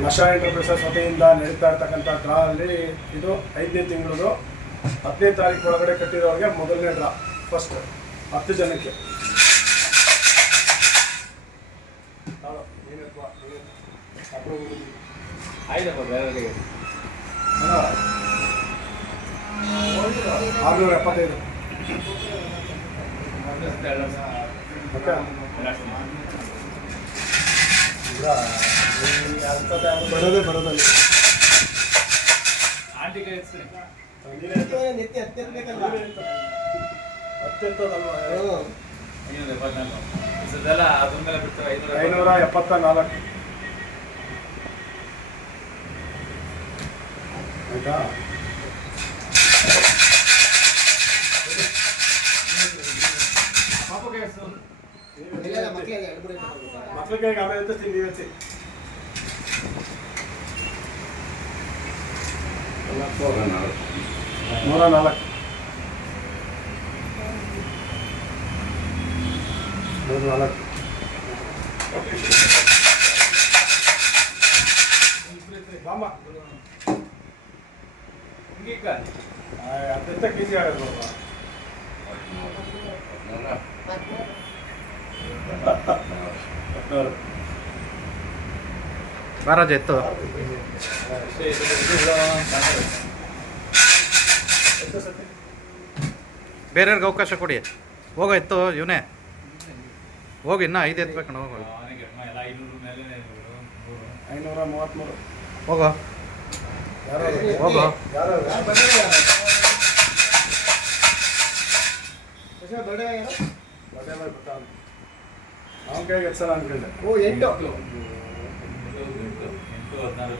Nasha enterprises ವತಿಯಿಂದ ನಡೀತಾ ಇರ್ತಕ್ಕಂಥ ಡ್ರಾ ಅಲ್ಲಿ ಇದು 5ನೇ ತಿಂಗಳದು 10ನೇ ತಾರೀಕು ಒಳಗಡೆ ಕಟ್ಟಿರೋರಿಗೆ ಮೊದಲನೇ ಡ್ರಾ ಫಸ್ಟ್ 10 ಜನಕ್ಕೆ. $675 ಬರೋದಲ್ಲಿ $574 ಆಯ್ತಾ. ಮಕ್ಕಳಿಗೆ ಆಮೇಲೆ ಅಂತ ತಿಂಡಿ ಹಚ್ಚಿ 104 ಬಾಮ ಅದೆಂತ ಕೆ ಜಿ ಆಗೋದು ಬಾರಾಜ ಎತ್ತು ಬೇರೆಯವ್ರಿಗೆ ಅವಕಾಶ ಕೊಡಿ. ಹೋಗೋ ಎತ್ತು ಇವನೇ ಹೋಗಿ ಇನ್ನೂ 5 ಎತ್ಬೇಕಣ್ಣ. ಹೋಗೋ 533 ಹೋಗೋ ಹೋಗೋ. ಅವನ ಕೈಗೆ ಹೆಚ್ಚಲ ಅನ್ಕೊಂಡೆ.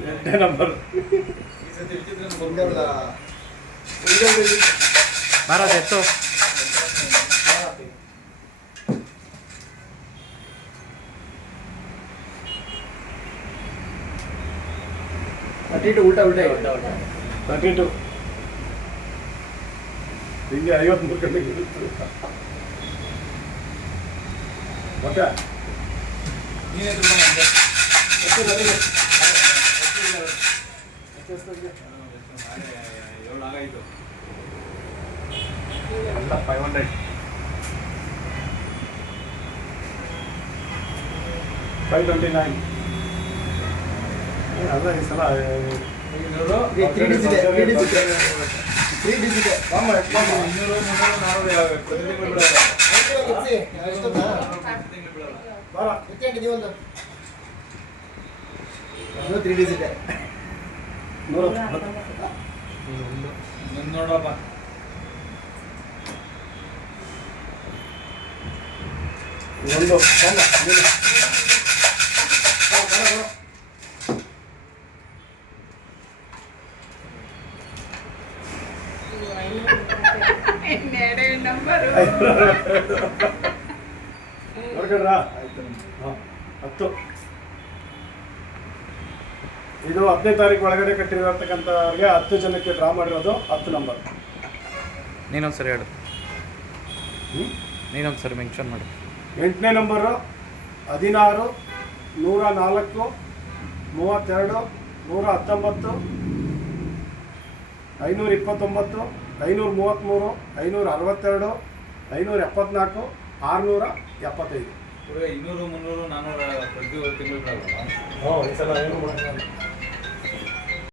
8ನೇ ನಂಬರ್ ಬಾರಾಜ ಎತ್ತು ಉಲ್ಟಾ 32 ಹಿಂಗೆ 53 ಗಂಟೆಗೆ ಮತ್ತೆ $529 ಅಲ್ಲ ಈ ಸಲ 3 ಡಿಜಿಟ್ ನೋಡಪ್ಪ ಒಂದು ನೋಡ್ಕೊಂಡ್ರಾ 10. ಇದು 10ನೇ ತಾರೀಕು ಒಳಗಡೆ ಕಟ್ಟಿರತಕ್ಕಂಥವ್ರಿಗೆ 10 ಜನಕ್ಕೆ ಡ್ರಾ ಮಾಡಿರೋದು 10 ನಂಬರ್. ನೀನೊಂದ್ಸರಿ ಹೇಳು, ನೀನೊಂದ್ಸರಿ ಮೆನ್ಷನ್ ಮಾಡಿ. 8ನೇ ನಂಬರು 16, 104, 32, 119, 529, 533, 562, 574, 675. 200, 300, 400 ಪ್ರತಿ ತಿಂಗಳು ಈ ಸಲ ಏನು